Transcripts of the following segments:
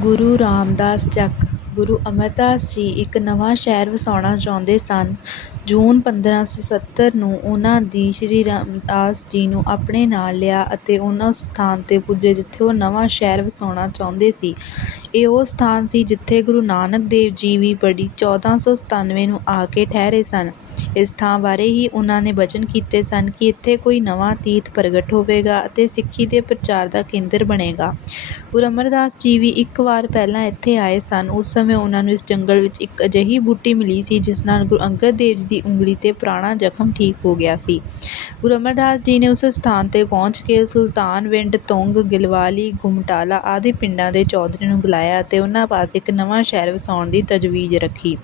ਗੁਰੂ ਰਾਮਦਾਸ ਚੱਕ ਗੁਰੂ ਅਮਰਦਾਸ ਜੀ ਇੱਕ ਨਵਾਂ ਸ਼ਹਿਰ ਵਸਾਉਣਾ ਚਾਹੁੰਦੇ ਸਨ। ਜੂਨ ਪੰਦਰਾਂ ਸੌ ਸੱਤਰ ਨੂੰ ਉਹਨਾਂ ਦੀ ਸ਼੍ਰੀ ਰਾਮਦਾਸ ਜੀ ਨੂੰ ਆਪਣੇ ਨਾਲ ਲਿਆ ਅਤੇ ਉਹਨਾਂ ਉਸ ਸਥਾਨ 'ਤੇ ਪੁੱਜੇ ਜਿੱਥੇ ਉਹ ਨਵਾਂ ਸ਼ਹਿਰ ਵਸਾਉਣਾ ਚਾਹੁੰਦੇ ਸੀ। ਇਹ ਉਹ ਸਥਾਨ ਸੀ ਜਿੱਥੇ ਗੁਰੂ ਨਾਨਕ ਦੇਵ ਜੀ ਵੀ ਬੜੀ ਚੌਦਾਂ ਸੌ ਸਤਾਨਵੇਂ ਨੂੰ ਆ ਕੇ ਠਹਿਰੇ ਸਨ। ਇਸ ਥਾਂ ਬਾਰੇ ਹੀ ਉਹਨਾਂ ਨੇ ਵਚਨ ਕੀਤੇ ਸਨ ਕਿ ਇੱਥੇ ਕੋਈ ਨਵਾਂ ਤੀਰਥ ਪ੍ਰਗਟ ਹੋਵੇਗਾ ਅਤੇ ਸਿੱਖੀ ਦੇ ਪ੍ਰਚਾਰ ਦਾ ਕੇਂਦਰ ਬਣੇਗਾ। ਗੁਰੂ ਅਮਰਦਾਸ ਜੀ ਵੀ ਇੱਕ ਵਾਰ ਪਹਿਲਾਂ ਇੱਥੇ ਆਏ ਸਨ। ਉਸ ਸਮੇਂ ਉਹਨਾਂ ਨੂੰ ਇਸ ਜੰਗਲ ਵਿੱਚ ਇੱਕ ਅਜਿਹੀ ਬੂਟੀ ਮਿਲੀ ਸੀ, ਜਿਸ ਨਾਲ ਗੁਰੂ ਅੰਗਦ ਦੇਵ ਜੀ ਦੀ ਉਂਗਲੀ 'ਤੇ ਪੁਰਾਣਾ ਜ਼ਖਮ ਠੀਕ ਹੋ ਗਿਆ ਸੀ। ਗੁਰੂ ਅਮਰਦਾਸ ਜੀ ਨੇ ਉਸ ਸਥਾਨ 'ਤੇ ਪਹੁੰਚ ਕੇ ਸੁਲਤਾਨਵਿੰਡ ਤੁੰਗ, ਗਿਲਵਾਲੀ, ਗੁਮਟਾਲਾ ਆਦਿ ਪਿੰਡਾਂ ਦੇ ਚੌਧਰੀ ਨੂੰ ਬੁਲਾਇਆ ਅਤੇ ਉਹਨਾਂ ਪਾਸ ਇੱਕ ਨਵਾਂ ਸ਼ਹਿਰ ਵਸਾਉਣ ਦੀ ਤਜਵੀਜ਼ ਰੱਖੀ।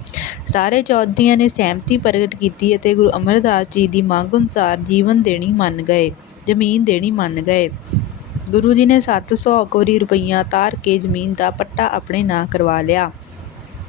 ਸਾਰੇ ਚੌਧਰੀਆਂ ਨੇ ਸਹਿਮਤੀ ਪ੍ਰਗਟ ਕੀਤੀ ਅਤੇ ਗੁਰੂ ਅਮਰਦਾਸ ਜੀ ਦੀ ਮੰਗ ਅਨੁਸਾਰ ਜੀਵਨ ਦੇਣੀ ਮੰਨ ਗਏ, ਜ਼ਮੀਨ ਦੇਣੀ ਮੰਨ ਗਏ। ਗੁਰੂ ਜੀ ਨੇ ਸੱਤ ਸੌ ਅਕਵਰੀ ਰੁਪਈਆ ਤਾਰ ਕੇ ਜ਼ਮੀਨ ਦਾ ਪੱਟਾ ਆਪਣੇ ਨਾਂ ਕਰਵਾ ਲਿਆ।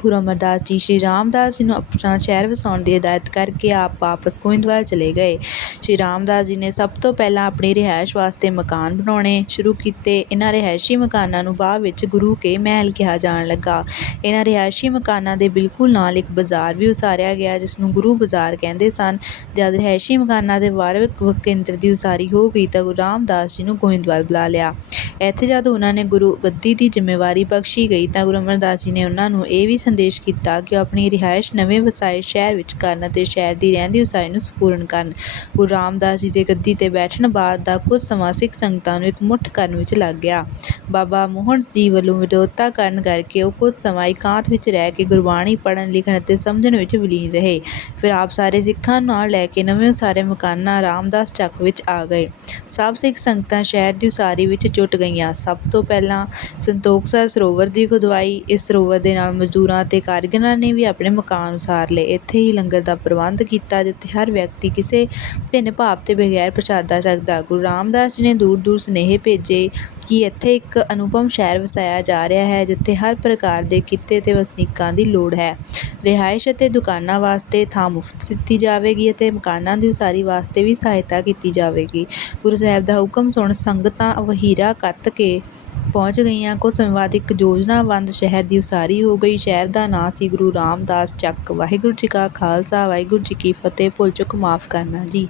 ਗੁਰੂ ਅਮਰਦਾਸ ਜੀ, ਸ਼੍ਰੀ ਰਾਮਦਾਸ ਜੀ ਨੂੰ ਆਪਣਾ ਸ਼ਹਿਰ ਵਸਾਉਣ ਦੀ ਹਦਾਇਤ ਕਰਕੇ ਆਪ ਵਾਪਸ ਗੋਇੰਦਵਾਲ ਚਲੇ ਗਏ। ਸ਼੍ਰੀ ਰਾਮਦਾਸ ਜੀ ਨੇ ਸਭ ਤੋਂ ਪਹਿਲਾਂ ਆਪਣੀ ਰਿਹਾਇਸ਼ ਵਾਸਤੇ ਮਕਾਨ ਬਣਾਉਣੇ ਸ਼ੁਰੂ ਕੀਤੇ। ਇਹਨਾਂ ਰਿਹਾਇਸ਼ੀ ਮਕਾਨਾਂ ਨੂੰ ਬਾਅਦ ਵਿੱਚ ਗੁਰੂ ਕੇ ਮਹਿਲ ਕਿਹਾ ਜਾਣ ਲੱਗਾ। ਇਹਨਾਂ ਰਿਹਾਇਸ਼ੀ ਮਕਾਨਾਂ ਦੇ ਬਿਲਕੁਲ ਨਾਲ ਇੱਕ ਬਾਜ਼ਾਰ ਵੀ ਉਸਾਰਿਆ ਗਿਆ ਜਿਸ ਨੂੰ ਗੁਰੂ ਬਾਜ਼ਾਰ ਕਹਿੰਦੇ ਸਨ। ਜਦ ਰਿਹਾਇਸ਼ੀ ਮਕਾਨਾਂ ਦੇ ਵਾਰਵਿਕ ਕੇਂਦਰ ਦੀ ਉਸਾਰੀ ਹੋ ਗਈ ਤਾਂ ਗੁਰੂ ਰਾਮਦਾਸ ਜੀ ਨੂੰ ਗੋਇੰਦਵਾਲ ਬੁਲਾ ਲਿਆ। ਇੱਥੇ ਜਦ ਉਹਨਾਂ ਨੇ ਗੁਰੂ ਗੱਦੀ ਦੀ ਜ਼ਿੰਮੇਵਾਰੀ ਬਖਸ਼ੀ ਗਈ ਤਾਂ ਗੁਰੂ ਅਮਰਦਾਸ ਜੀ ਨੇ ਉਹਨਾਂ ਨੂੰ ਇਹ ਵੀ ਸੰਦੇਸ਼ ਕੀਤਾ ਕਿ ਉਹ ਆਪਣੀ ਰਿਹਾਇਸ਼ ਨਵੇਂ ਵਸਾਏ ਸ਼ਹਿਰ ਵਿੱਚ ਕਰਨ ਅਤੇ ਸ਼ਹਿਰ ਦੀ ਰਹਿੰਦੀ ਉਸਾਰੀ ਨੂੰ ਸਪੂਰਨ ਕਰਨ। ਗੁਰੂ ਰਾਮਦਾਸ ਜੀ ਦੇ ਗੱਦੀ 'ਤੇ ਬੈਠਣ ਬਾਅਦ ਦਾ ਕੁਝ ਸਮਾਂ ਸਿੱਖ ਸੰਗਤਾਂ ਨੂੰ ਇਕਮੁੱਠ ਕਰਨ ਵਿੱਚ ਲੱਗ ਗਿਆ। ਬਾਬਾ ਮੋਹਨ ਜੀ ਵੱਲੋਂ ਵਿਰੋਧਤਾ ਕਰਨ ਕਰਕੇ ਉਹ ਕੁਝ ਸਮਾਂ ਇਕਾਂਤ ਵਿੱਚ ਰਹਿ ਕੇ ਗੁਰਬਾਣੀ ਪੜ੍ਹਨ, ਲਿਖਣ ਅਤੇ ਸਮਝਣ ਵਿੱਚ ਵਿਲੀਨ ਰਹੇ। ਫਿਰ ਆਪ ਸਾਰੇ ਸਿੱਖਾਂ ਨਾਲ ਲੈ ਕੇ ਨਵੇਂ ਉਸਾਰੇ ਮਕਾਨਾਂ ਰਾਮਦਾਸ ਚੱਕ ਵਿੱਚ ਆ ਗਏ। ਸਭ ਸਿੱਖ ਸੰਗਤਾਂ ਸ਼ਹਿਰ ਦੀ ਉਸਾਰੀ ਵਿੱਚ ਜੁਟ ਗਈਆਂ। ਸਭ ਤੋਂ ਪਹਿਲਾਂ ਸੰਤੋਖਸਰ ਸਰੋਵਰ ਦੀ ਖੁਦਵਾਈ, ਇਸ ਸਰੋਵਰ ਦੇ ਨਾਲ ਮਜ਼ਦੂਰਾਂ ਅਤੇ ਕਾਰੀਗਰਾਂ ਨੇ ਵੀ ਆਪਣੇ ਮਕਾਨ ਉਸਾਰ ਲਏ। ਇੱਥੇ ਹੀ ਲੰਗਰ ਦਾ ਪ੍ਰਬੰਧ ਕੀਤਾ, ਜਿੱਥੇ ਹਰ ਵਿਅਕਤੀ ਕਿਸੇ ਭਿੰਨ ਭਾਵ ਤੇ ਬਗੈਰ ਪ੍ਰਸ਼ਾਦਾ ਸਕਦਾ। ਗੁਰੂ ਰਾਮਦਾਸ ਜੀ ਨੇ ਦੂਰ ਦੂਰ ਸੁਨੇਹੇ ਭੇਜੇ ਕਿ ਇੱਥੇ ਇੱਕ ਅਨੁਪਮ ਸ਼ਹਿਰ ਵਸਾਇਆ ਜਾ ਰਿਹਾ ਹੈ, ਜਿੱਥੇ ਹਰ ਪ੍ਰਕਾਰ ਦੇ ਕਿੱਤੇ ਤੇ ਵਸਨੀਕਾਂ ਦੀ ਲੋੜ ਹੈ। ਰਿਹਾਇਸ਼ ਅਤੇ ਦੁਕਾਨਾਂ ਵਾਸਤੇ ਥਾਂ ਮੁਫਤ ਦਿੱਤੀ ਜਾਵੇਗੀ ਅਤੇ ਮਕਾਨਾਂ ਦੀ ਉਸਾਰੀ ਵਾਸਤੇ ਵੀ ਸਹਾਇਤਾ ਕੀਤੀ ਜਾਵੇਗੀ। ਗੁਰੂ ਸਾਹਿਬ ਦਾ ਹੁਕਮ ਸੁਣ ਸੰਗਤਾਂ ਵਹੀਰਾ ਕੱਤ ਕੇ ਪਹੁੰਚ ਗਈਆਂ। ਕੁਝ ਸਮੇਂ ਬਾਅਦ ਇੱਕ ਯੋਜਨਾਬੰਦ ਸ਼ਹਿਰ ਦੀ ਉਸਾਰੀ ਹੋ ਗਈ। ਸ਼ਹਿਰ ਦਾ ਨਾਂ ਸੀ ਗੁਰੂ ਰਾਮਦਾਸ ਚੱਕ। ਵਾਹਿਗੁਰੂ ਜੀ ਕਾ ਖਾਲਸਾ, ਵਾਹਿਗੁਰੂ ਜੀ ਕੀ ਫਤਿਹ। ਭੁੱਲ ਚੁੱਕ, ਮਾਫ ਕਰਨਾ ਜੀ।